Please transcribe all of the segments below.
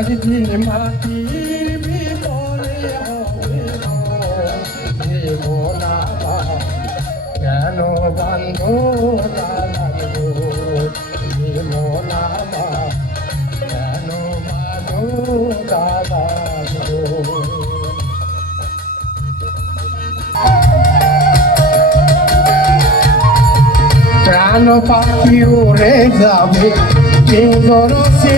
একদিন মাটির বিপরে হবে দেব না কেন বান্ধ দেব না কেন বাঁধো দাদা প্রাণ পাখি ওরে যাবে, কে দরসে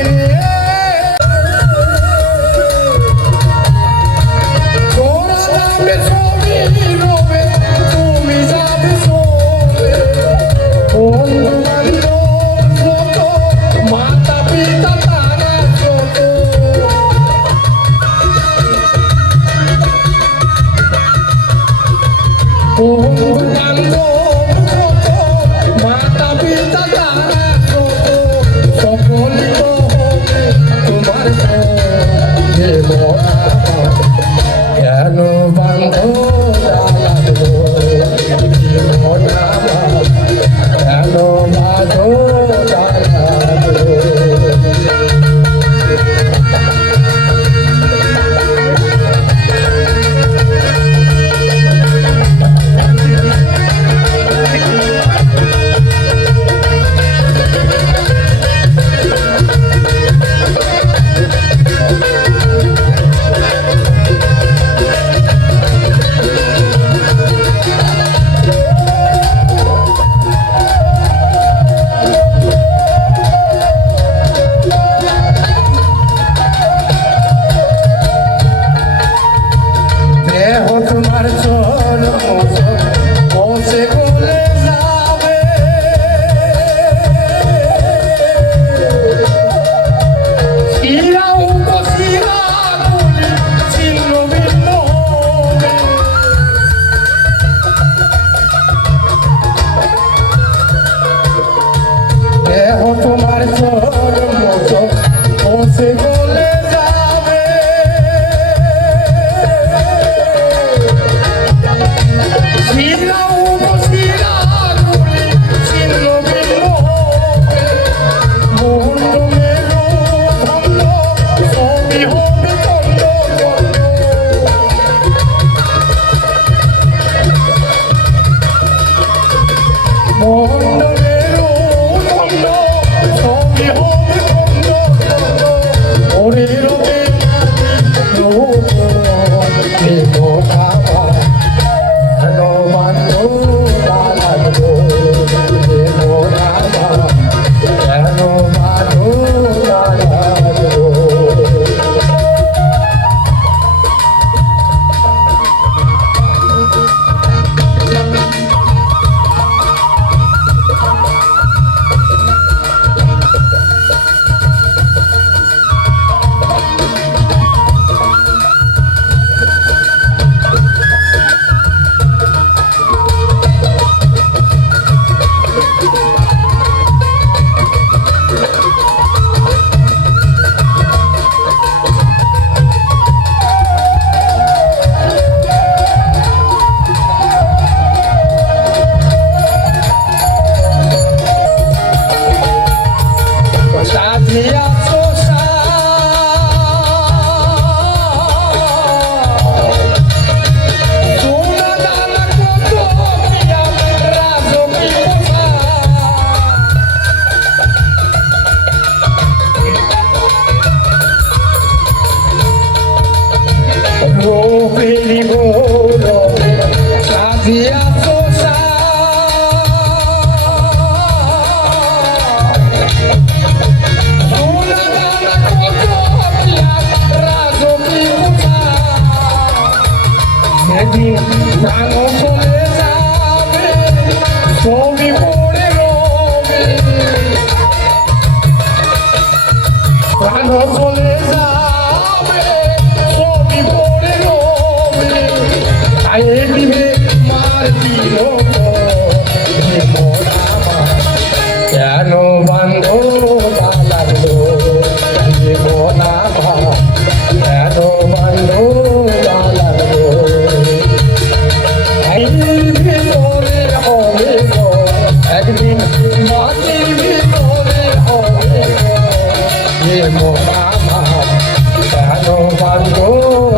ke mota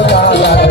Yeah.